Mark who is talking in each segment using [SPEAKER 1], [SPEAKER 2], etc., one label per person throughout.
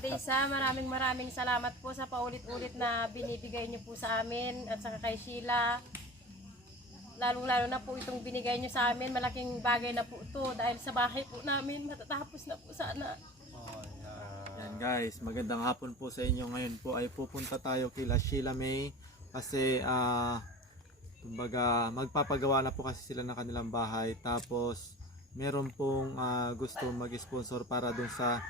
[SPEAKER 1] Desa, maraming maraming salamat po sa paulit-ulit na binibigay niyo po sa amin at saka kay Sheila. Lalong-lalo na po itong binigay niyo sa amin, malaking bagay na po ito dahil sa bahay po namin matatapos na po sana.
[SPEAKER 2] Yan guys, magandang hapon po sa inyo. Ngayon po ay pupunta tayo kila Sheila May kasi ah kumbaga magpapagawa na po kasi sila ng kanilang bahay tapos meron pong ah, gusto mag-sponsor para dun sa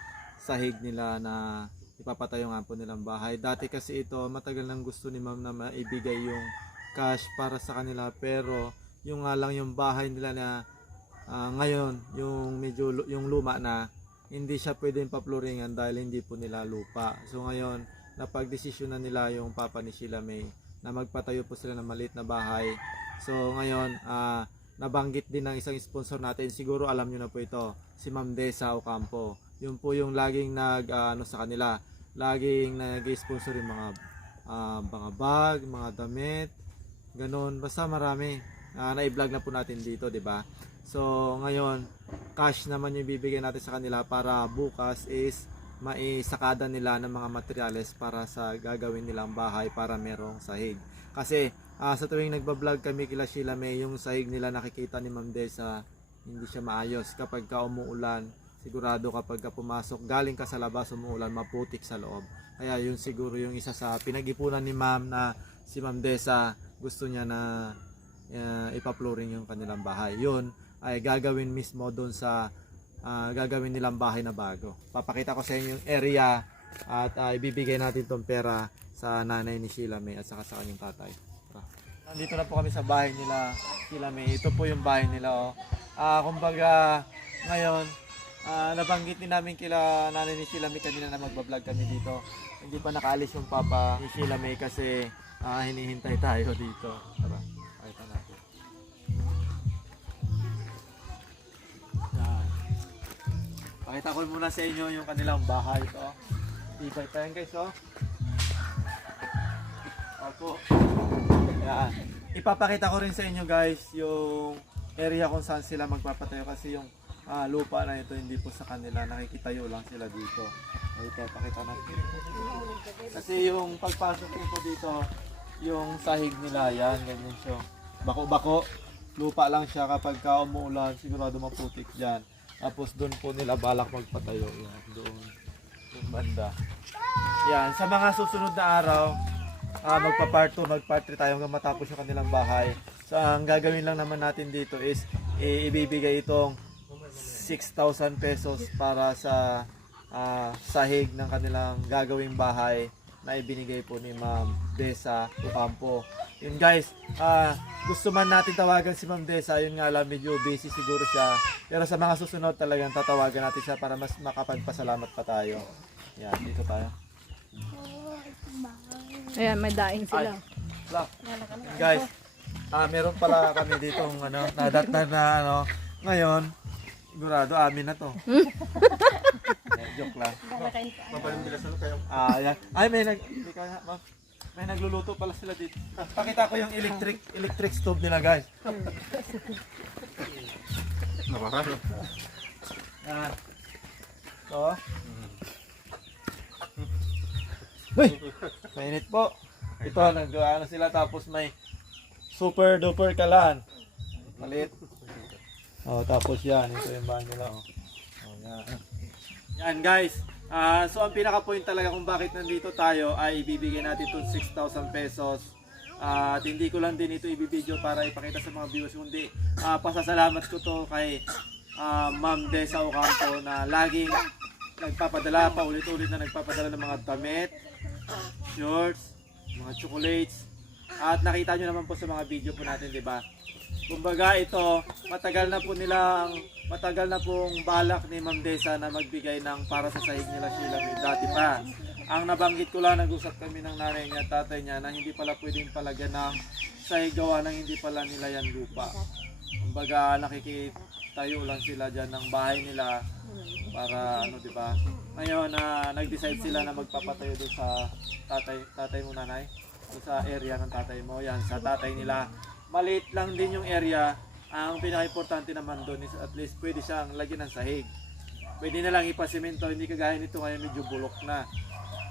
[SPEAKER 2] sahig nila na ipapatayo nga po nilang bahay. Dati kasi ito matagal nang gusto ni ma'am na maibigay yung cash para sa kanila pero yung nga lang yung bahay nila na ah, ngayon yung medyo yung luma na hindi siya pwedeng papluringan dahil hindi po nila lupa. So ngayon, napagdesisyon na nila yung papa ni Sheila May na magpatayo po sila ng maliit na bahay. So ngayon, ah, nabanggit din ng isang sponsor natin, siguro alam nyo na po ito, si Ma'am Desa Ocampo. Yun po yung laging nag, ah, ano sa kanila, laging nag-sponsor yung mga, ah, mga bag, mga damit, ganun. Basta marami. Ah, na-vlog na po natin dito, di ba? So, ngayon, cash naman yung bibigyan natin sa kanila para bukas is maisakada nila ng mga materyales para sa gagawin nilang bahay para merong sahig. Kasi ah, sa tuwing nagbablog kami kila Sheila May, yung sahig nila nakikita ni Ma'am Desa, hindi siya maayos. Kapag ka umuulan, sigurado kapag ka pumasok, galing ka sa labas, umuulan, maputik sa loob. Kaya yun siguro yung isa sa pinag-ipunan ni Ma'am na si Ma'am Desa gusto niya na uh, ipapluring yung kanilang bahay. Yun ay gagawin mismo doon sa ah, gagawin nilang bahay na bago. Papakita ko sa inyo yung area at ah, ibibigay natin tong pera sa nanay ni Sheila May at saka sa kanyang tatay. Nandito na po kami sa bahay nila Sheila May. Ito po yung bahay nila oh. Ah, kumbaga ngayon ah, nabanggit din namin kila nanay ni Sheila May kanina na magbablog kami dito. Hindi pa nakaalis yung papa ni Sheila May kasi ah, hinihintay tayo dito. Tara, pakita natin. Yan. Pakita ko muna sa inyo yung kanilang bahay ito. Tibay pa yan guys oh. Opo. Yan. Ipapakita ko rin sa inyo guys yung area kung saan sila magpapatayo kasi yung ah, lupa na ito hindi po sa kanila. Nakikitayo lang sila dito. Ito, pakita natin. Kasi yung pagpasok nyo po dito, yung sahig nila, yan, ganyan siya. Bako-bako, lupa lang siya kapag ka umuulan, sigurado maputik dyan. Tapos doon po nila balak magpatayo. Yan, doon. Yung banda. Yan, sa mga susunod na araw, ah, magpa-part 2, mag-part 3 tayo hanggang matapos yung kanilang bahay. So, ang gagawin lang naman natin dito is ibibigay itong 6,000 pesos para sa ah, sahig ng kanilang gagawing bahay na ibinigay po ni Ma'am Desa Ocampo. Yun guys, ah, gusto man natin tawagan si Ma'am Desa, yun nga lang medyo busy siguro siya. Pero sa mga susunod talagang tatawagan natin siya para mas makapagpasalamat pa tayo. Yan, dito tayo.
[SPEAKER 3] Ayan, may daing sila.
[SPEAKER 2] Lock. Guys, ah meron pala kami dito ano, nadat na, na ano. Ngayon, sigurado amin na to. Eh, joke lang. Mabaling bilas ano kayo? Ah, yan. Ay, may nag may, kaya, ma'am. may nagluluto pala sila dito. Pakita ko yung electric electric stove nila, guys.
[SPEAKER 4] Nakararo.
[SPEAKER 2] Yan. So. Uy! Mainit po. Ito, nag ano sila tapos may super duper kalan. Malit. Oh, tapos yan, ito yung bahan nila. Oh. Oh, yan. Yan guys. Ah, so ang pinaka point talaga kung bakit nandito tayo ay ibibigay natin itong 6,000 pesos. Ah, at hindi ko lang din ito ibibideo para ipakita sa mga viewers kundi ah, pasasalamat ko to kay ah, Ma'am Desa Ocampo na laging nagpapadala pa ulit-ulit na nagpapadala ng mga damit, shorts, mga chocolates. At nakita nyo naman po sa mga video po natin, di ba? Kumbaga ito, matagal na po nilang, matagal na pong balak ni Ma'am Desa na magbigay ng para sa sahig nila Sheila dati pa. Ang nabanggit ko lang, nag-usap kami ng nanay niya, tatay niya, na hindi pala pwedeng palagyan ng sahig gawa ng hindi pala nila yan lupa. Kumbaga nakikitayo lang sila dyan ng bahay nila para ano 'di ba? Ngayon na nag-decide sila na magpapatayo doon sa tatay tatay mo nanay, sa area ng tatay mo. Yan sa tatay nila. Maliit lang din yung area. Ang pinaka-importante naman doon is at least pwede siyang lagyan ng sahig. pwede na lang ipasimento, hindi kagaya nito ngayon medyo bulok na.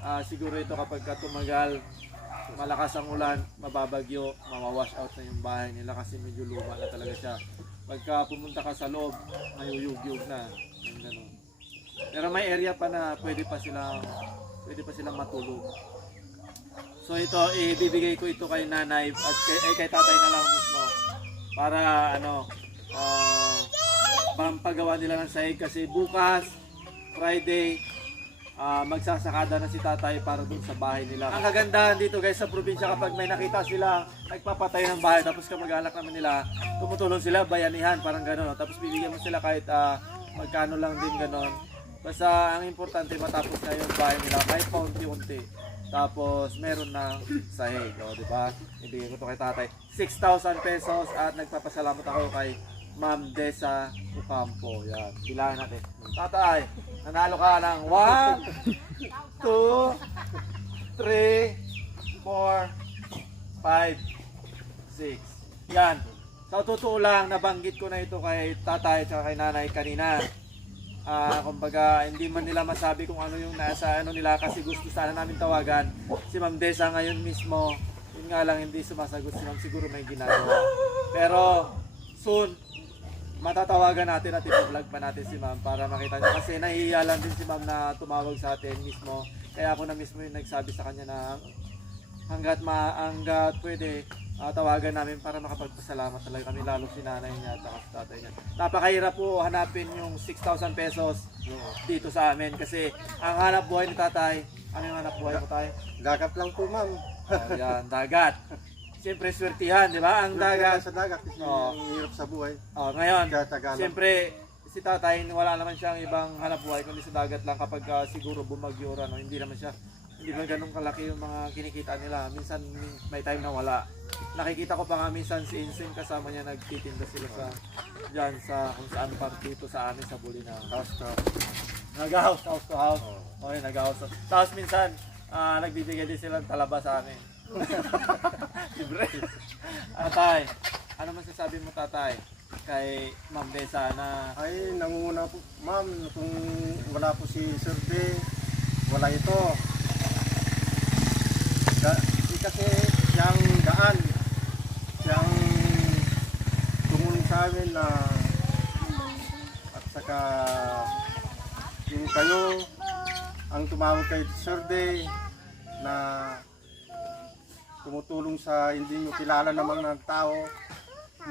[SPEAKER 2] Ah, siguro ito kapag ka tumagal, malakas ang ulan, mababagyo, mawawash out na yung bahay nila kasi medyo luma na talaga siya. Pagka pumunta ka sa loob, mayuyug-yug na. Yung ganun. Pero may area pa na pwede pa silang pwede pa silang matulog. So ito, ibibigay ko ito kay nanay at kay, ay, kay tatay na lang mismo. Para ano, ah pampagawa nila ng sahig kasi bukas, Friday, ah magsasakada na si tatay para dun sa bahay nila. Ang kagandahan dito guys sa probinsya kapag may nakita sila nagpapatay ng bahay tapos kapag anak naman nila, tumutulong sila bayanihan parang gano'n. Tapos bibigyan mo sila kahit ah, magkano lang din gano'n. Basta ang importante matapos na yung bahay nila kahit paunti-unti. Tapos meron ng sahig, o di ba? Ibigay ko to kay tatay. 6,000 pesos at nagpapasalamat ako kay Ma'am Desa Ocampo. Yan, bilangan natin. Tatay, nanalo ka ng 1, 2, 3, 4, 5, 6. Yan. Sa totoo lang, nabanggit ko na ito kay tatay at kay nanay kanina. Ah, kumbaga hindi man nila masabi kung ano yung nasa ano nila kasi gusto sana namin tawagan si Ma'am Desa ngayon mismo. Yun nga lang hindi sumasagot si Ma'am siguro may ginagawa. Pero soon matatawagan natin at i-vlog pa natin si Ma'am para makita niya kasi nahihiya lang din si Ma'am na tumawag sa atin mismo. Kaya ako na mismo yung nagsabi sa kanya na hanggat ma pwede ah, tawagan namin para makapagpasalamat talaga kami lalo si nanay niya at si tatay niya. Napakahirap po hanapin yung 6,000 pesos dito sa amin kasi ang hanap buhay ni tatay, ano yung hanap buhay mo tayo?
[SPEAKER 4] Dagat lang po, ma'am.
[SPEAKER 2] Oh, yan, dagat. Siyempre swertihan, di ba? Ang dagat.
[SPEAKER 4] sa dagat kasi ang hirap sa buhay.
[SPEAKER 2] Oh, ngayon, siyempre si tatay wala naman siyang ibang hanap buhay kundi sa dagat lang kapag ah, siguro bumagyo ano, hindi naman siya hindi man ganun kalaki yung mga kinikita nila. Minsan min- may time na wala. Nakikita ko pa nga minsan si Insin kasama niya nagtitinda sila sa diyan sa kung saan pa dito sa amin sa Bulinaw.
[SPEAKER 4] Tapos, uh,
[SPEAKER 2] Nag-house, house to house. Okay, nag-house. Tapos minsan, ah, nagbibigay din sila ng talaba sa amin. Libre. Tatay, ano masasabi mo tatay? Kay Ma'am Desa na
[SPEAKER 4] ay nangunguna po, ma'am, kung wala po si Sir D, wala ito. Da, di kasi siyang daan, siyang tumulong sa amin na at saka yung kayo ang tumawag kay Sir D na tumutulong sa hindi nyo kilala ng mga tao.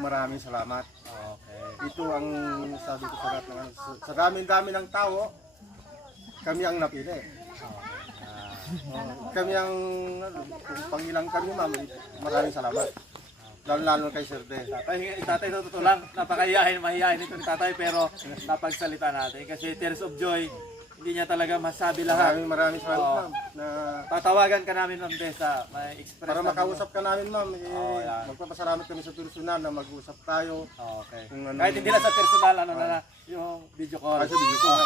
[SPEAKER 4] Maraming salamat.
[SPEAKER 2] Okay.
[SPEAKER 4] Ito ang sabi ko sa lahat ng ano, sa- sa dami-dami ng tao, kami ang napili. Oh, kami ang, ano, kung pangilang kami ma'am, maraming salamat. Lalo lalo kay Sir De.
[SPEAKER 2] Tatay, tatay na totoo lang, napakahiyain, mahihain ito ni tatay pero napagsalita natin kasi tears of joy, hindi niya talaga masabi lahat.
[SPEAKER 4] Maraming maraming salamat ma'am. Na,
[SPEAKER 2] Tatawagan ka namin Ma'am Desa, may express
[SPEAKER 4] para
[SPEAKER 2] namin-
[SPEAKER 4] makausap ka namin ma'am, eh,
[SPEAKER 2] Oo, yan.
[SPEAKER 4] magpapasalamat kami sa personal na mag-usap tayo.
[SPEAKER 2] Okay.
[SPEAKER 4] Kung ano-
[SPEAKER 2] Kahit hindi lang sa personal, ano na, na yung video call.
[SPEAKER 4] Ah, sa video call.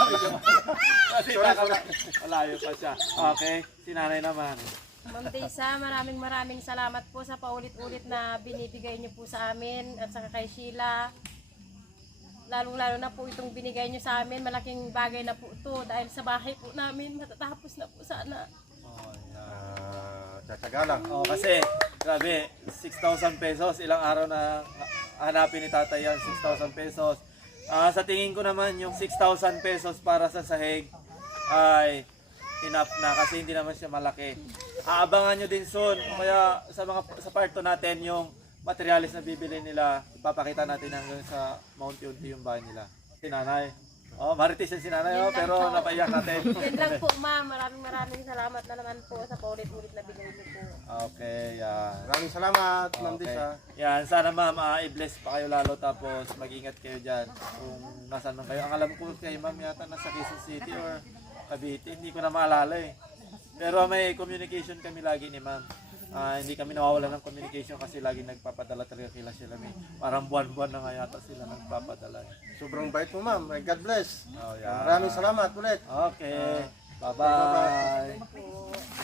[SPEAKER 2] Kasi baka ma- malayo pa siya. Okay, si nanay naman.
[SPEAKER 1] Ma'am Desa, maraming maraming salamat po sa paulit-ulit na binibigay niyo po sa amin at saka kay Sheila. Lalong-lalo na po itong binigay niyo sa amin, malaking bagay na po ito dahil sa bahay po namin matatapos na po sana.
[SPEAKER 4] Ah, tsatsaga lang.
[SPEAKER 2] Oh, kasi, grabe, 6,000 pesos, ilang araw na hanapin ni tatay yan, 6,000 pesos. Ah, sa tingin ko naman, yung 6,000 pesos para sa sahig ay enough na kasi hindi naman siya malaki. Aabangan nyo din soon. Kaya sa mga sa part 2 natin yung materialis na bibili nila, ipapakita natin hanggang sa maunti-unti yung bahay nila. Si nanay. Oh, marites yan si nanay, oh, pero napaiyak natin.
[SPEAKER 1] Yan lang po ma'am, maraming maraming salamat na naman po sa paulit-ulit na bigay niyo po.
[SPEAKER 2] Okay, yan.
[SPEAKER 4] Maraming salamat, Ma'am
[SPEAKER 2] Okay.
[SPEAKER 4] Disa.
[SPEAKER 2] Yan, sana ma'am, ah, i-bless pa kayo lalo tapos mag-ingat kayo dyan kung nasaan man kayo. Ang alam ko kay ma'am yata nasa Quezon City or Cavite, hindi ko na maalala eh. Pero may communication kami lagi ni ma'am. Ah, hindi kami nawawala ng communication kasi lagi nagpapadala talaga kila sila. May, parang buwan-buwan na nga yata sila nagpapadala.
[SPEAKER 4] Sobrang bait mo, ma'am. God bless.
[SPEAKER 2] Oh, yan.
[SPEAKER 4] Maraming salamat ulit.
[SPEAKER 2] Okay. Bye-bye.